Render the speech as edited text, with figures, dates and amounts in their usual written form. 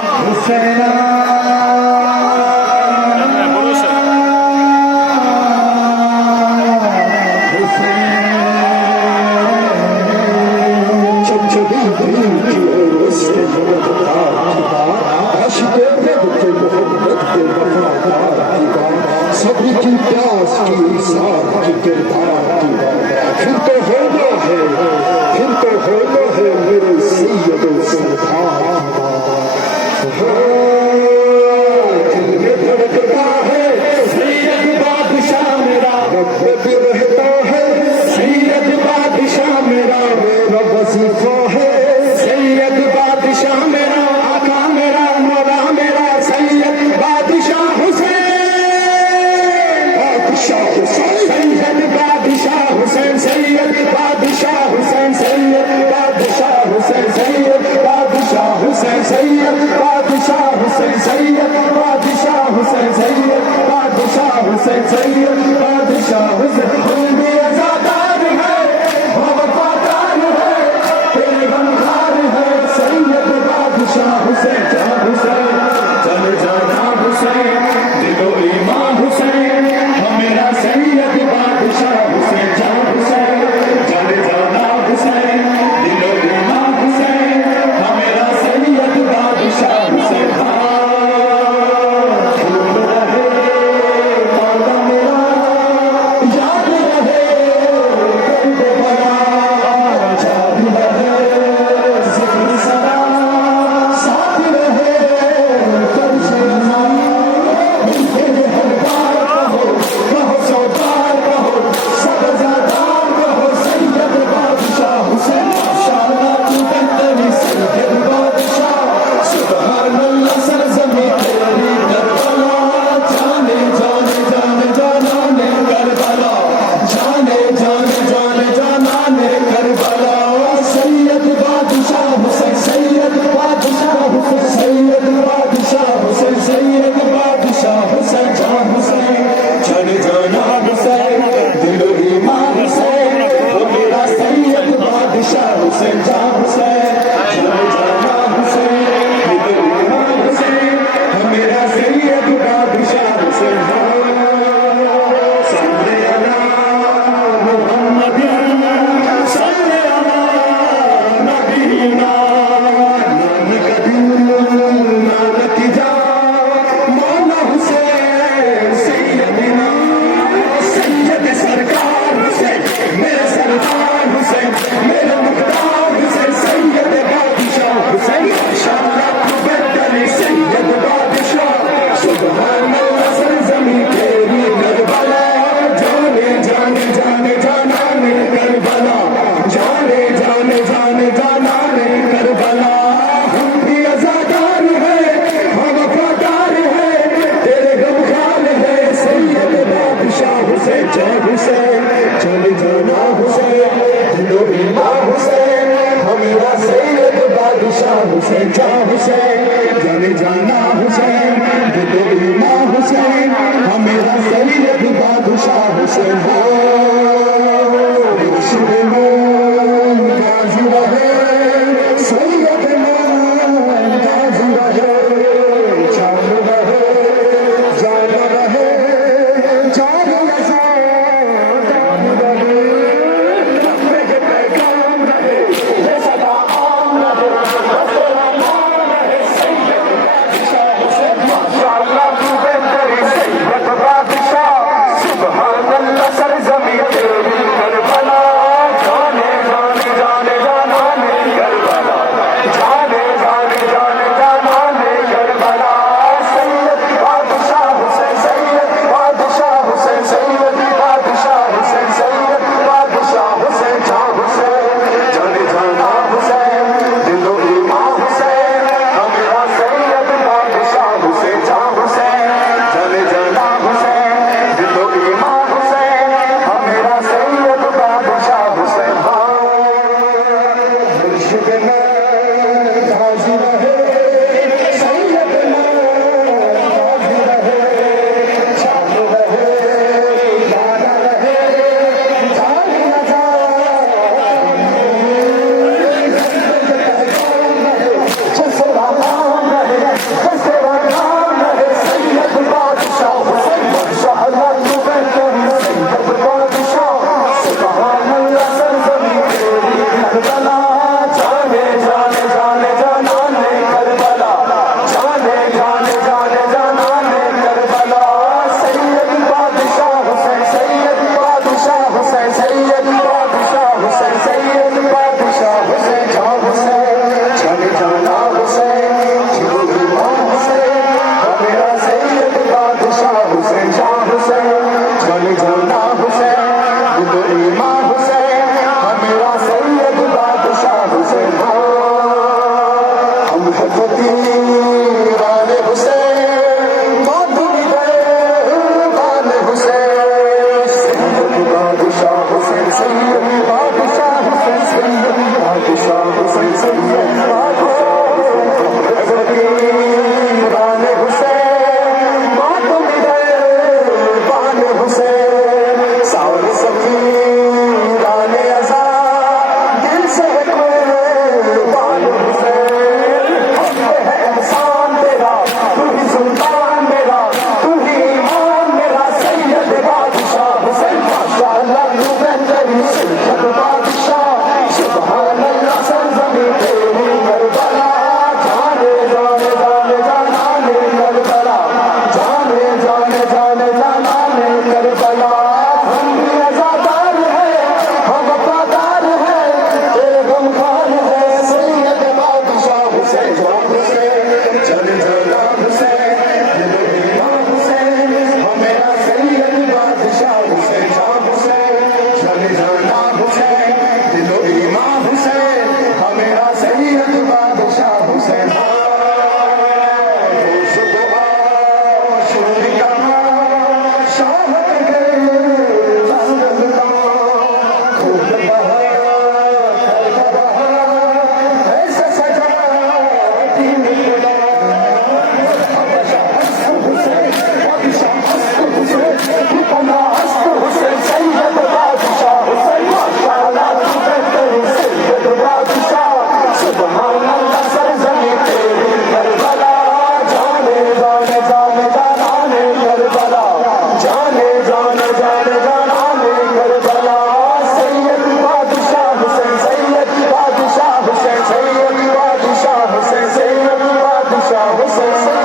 हुसैना सभी की प्यास की इसार की किरदार की फिर तो होना है फिर तो होना है मेरे सैयद सरदार दिल में धड़कता है सैयद बादशाह मेरा रब भी रहता है सैयद बादशाह मेरा मेरा वजीफा है सैयद बादशाह मेरा आका मेरा मौला मेरा सैयद बादशाह हुसैन सैयद बादशाह हुसैन सैयद बादशाह हुसैन सैयद बादशाह हुसैन सैयद बादशाह हुसैन सैयद बादशाह हुसैन सैयद बादशाह हुसैन सैयद बादशाह हुसैन सैयद बादशाह हुसैन हम भी आजादार है हम वफादार है तेरे गमखार है सैयद बादशाह हुसैन जा हुसैन चल जाना हुसैन दिलो ईमान हुसैन मेरा सैयद बादशाह हुसैन जा हुसैन चल जाना हुसैन दिलो ईमान हुसैन मेरा सैयद बादशाह हुसैन याद रहे जिक्र सदा साथ रहे हुसैन